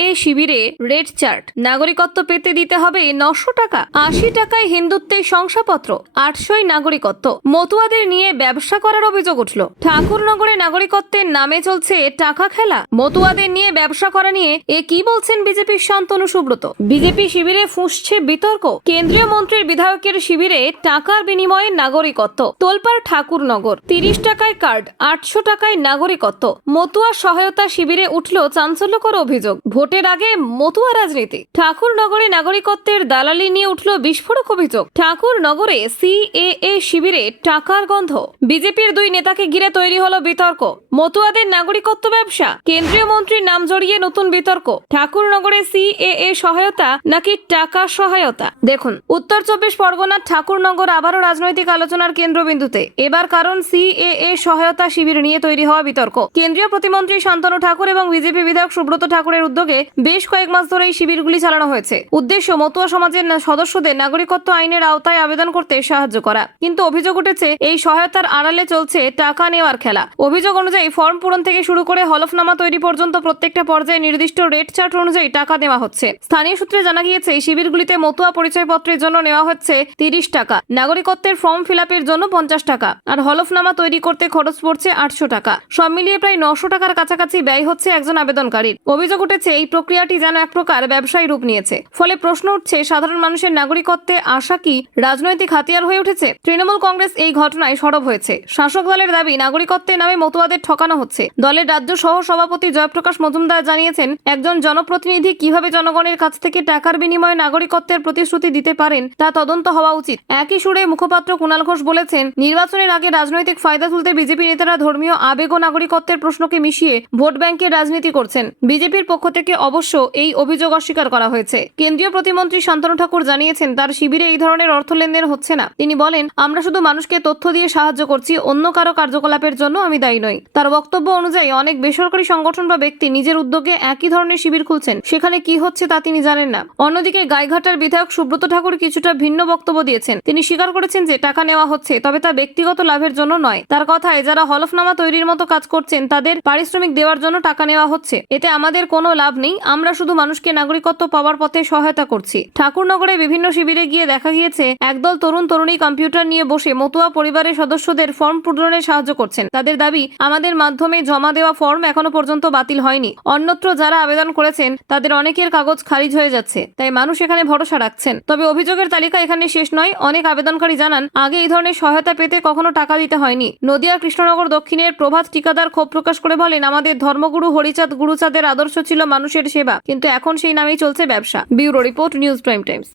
é শিবিরে red chart. নাগরিকত্ব পেতে দিতে হবে নশো টাকা, আশি টাকায় হিন্দুত্বের শংসাপত্র আটশোই নাগরিকত্ব। মতুয়াদের নিয়ে ব্যবসা করার অভিযোগ উঠল। ঠাকুরনগরে নাগরিকত্বের নামে চলছে টাকা খেলা। মতুয়াদের নিয়ে ব্যবসা করা নিয়ে এ কি বলছেন বিজেপির শান্তনু সুব্রত? বিজেপি শিবিরে ফুঁসছে বিতর্ক। কেন্দ্রীয় মন্ত্রীর বিধায়কের শিবিরে টাকার বিনিময়ে নাগরিকত্ব। তোলপাড় ঠাকুরনগর, তিরিশ টাকায় কার্ড, আটশো টাকায় নাগরিকত্ব। মতুয়া সহায়তা শিবিরে উঠল চাঞ্চল্যকর অভিযোগ। ভোটের আগে মতুয়া রাজনীতি। ঠাকুরনগরে নাগরিকত্বের দালালি নিয়ে উঠল বিস্ফোরক অভিযোগ। ঠাকুর ঠাকুরনগরে সিএএ শিবিরে টাকার গন্ধ। বিজেপির দুই নেতাকে ঘিরে তৈরি হলো বিতর্ক। মতুয়াদের নাগরিকত্ব ব্যবসা। কেন্দ্রীয় মন্ত্রীর নাম জড়িয়ে নতুন বিতর্ক। ঠাকুরনগরে সিএএ সহায়তা নাকি টাকা সহায়তা? দেখুন, উত্তর চব্বিশ পরগনার ঠাকুরনগর আবারও রাজনৈতিক আলোচনার কেন্দ্রবিন্দুতে। এবার কারণ সিএএ সহায়তা শিবির নিয়ে তৈরি হওয়া বিতর্ক। কেন্দ্রীয় প্রতিমন্ত্রী শান্তনু ঠাকুর এবং বিজেপি বিধায়ক সুব্রত ঠাকুরের উদ্যোগে বেশ কয়েক মাস ধরে এই শিবিরগুলি চালানো হয়েছে। উদ্দেশ্য, মতুয়া সমাজের সদস্যদের নাগরিকত্ব আইনের আওতায় আবেদন করতে সাহায্য করা। কিন্তু অভিযোগ উঠেছে, এই সহায়তার আড়ালে চলছে টাকা নেওয়ার খেলা। অভিযোগ অনুযায়ী, ফর্ম পূরণ থেকে শুরু করে হলফনামা তৈরি পর্যন্ত প্রত্যেকটা পর্যায়ে নির্দিষ্ট রেট চার্ট অনুযায়ী টাকা দেওয়া হচ্ছে। স্থানীয় সূত্রে জানা গিয়েছে, এই শিবিরগুলিতে মতুয়া পরিচয়পত্রের জন্য নেওয়া হচ্ছে তিরিশ টাকা, নাগরিকত্বের ফর্ম ফিল জন্য পঞ্চাশ টাকা, আর হলফনামা তৈরি করতে খরচ পড়ছে আটশো টাকা। সব মিলিয়ে প্রায় নশো টাকার কাছাকাছি ব্যয় হচ্ছে একজন আবেদনকারীর। অভিযোগ উঠেছে, এই প্রক্রিয়াটি যেন এক প্রকার ব্যবসায়ী রূপ নিয়েছে। ফলে প্রশ্ন উঠছে, সাধারণ মানুষের নাগরিকত্বে আশা কি রাজনৈতিক হাতিয়ার হয়ে উঠেছে? তৃণমূল কংগ্রেস এই ঘটনায় সরব হয়েছে। শাসক দলের দাবি, নাগরিকত্বের নামে মতুয়াদের ঠকানো হচ্ছে। দলের রাজ্য সহ সভাপতি জয়প্রকাশ মজুমদার জানিয়েছেন, একজন জনপ্রতিনিধি কীভাবে জনগণের কাছ থেকে টাকার বিনিময়ে নাগরিকত্বের প্রতিশ্রুতি দিতে পারেন, তা তদন্ত হওয়া উচিত। একই সুরে মুখপাত্র কুণাল ঘোষ বলেছেন, নির্বাচনের আগে রাজনৈতিক ফায়দা তুলতে বিজেপি নেতারা ধর্মীয় আবেগ ও নাগরিকত্বের প্রশ্নকে মিশিয়ে ভোট ব্যাংকের রাজনীতি করছেন। বিজেপির পক্ষ থেকে অবশ্য এই অভিযোগ অস্বীকার করা হয়েছে। কেন্দ্রীয় প্রতিমন্ত্রী শান্তনু ঠাকুর জানিয়েছেন, তার শিবিরে এই ধরনের অর্থ লেনদেন হচ্ছে না। তিনি বলেন, আমরা শুধু মানুষকে তথ্য দিয়ে সাহায্য করছি, অন্য কারও কার্যকলাপের জন্য আমি দায়ী নই। তার বক্তব্য অনুযায়ী, অনেক বেসরকারি সংগঠন বা ব্যক্তি নিজের উদ্যোগে একই ধরনের শিবির খুলছেন। সেখানে কি হচ্ছে তা তিনি জানেন না। অন্যদিকে, গাইঘাটার বিধায়ক সুব্রত ঠাকুর কিছুটা ভিন্ন বক্তব্য দিয়েছেন। তিনি স্বীকার করেছেন যে, টাকা নেওয়া হচ্ছে, তবে তা ব্যক্তিগত লাভের জন্য নয়। তার কথায়, যারা হলফনামা তৈরির মতো কাজ করছেন, তাদের পারিশ্রমিক দেওয়ার জন্য টাকা নেওয়া হচ্ছে। এতে আমাদের কোনো লাভ নেই। আমরা শুধু মানুষকে নাগরিকত্ব পাওয়ার পথে সহায়তা করছি। ঠাকুরনগরে বিভিন্ন শিবিরে গিয়ে দেখা গিয়েছে, একদল তরুণ তরুণী কম্পিউটার নিয়ে বসে মতুয়া পরিবারের সদস্যদের ফর্ম পূরণে সাহায্য করছেন। তাদের দাবি, আমাদের মাধ্যমে জমা দেওয়া ফর্ম এখনও পর্যন্ত বাতিল হয়নি। অন্যত্র যারা আবেদন করেছেন, তাদের অনেকের কাগজ খারিজ হয়ে যাচ্ছে, তাই মানুষ এখানে ভরসা রাখছেন। তবে অভিযোগের তালিকা এখানে শেষ নয়, অনেক আবেদনকারী জানান, আগে এই ধরনের সহায়তা পেতে কখনো টাকা দিতে হয়নি। নদিয়ার কৃষ্ণনগর দক্ষিণের প্রভাত ঠিকাদার ক্ষোভ প্রকাশ করে বলেন, আমাদের ধর্মগুরু হরিচাঁদ গুরুচাঁদের আদর্শ ছিল মানুষের সেবা কিন্তু এখন সেই নামেই চলছে ব্যবসা। Bureau report News Prime Times.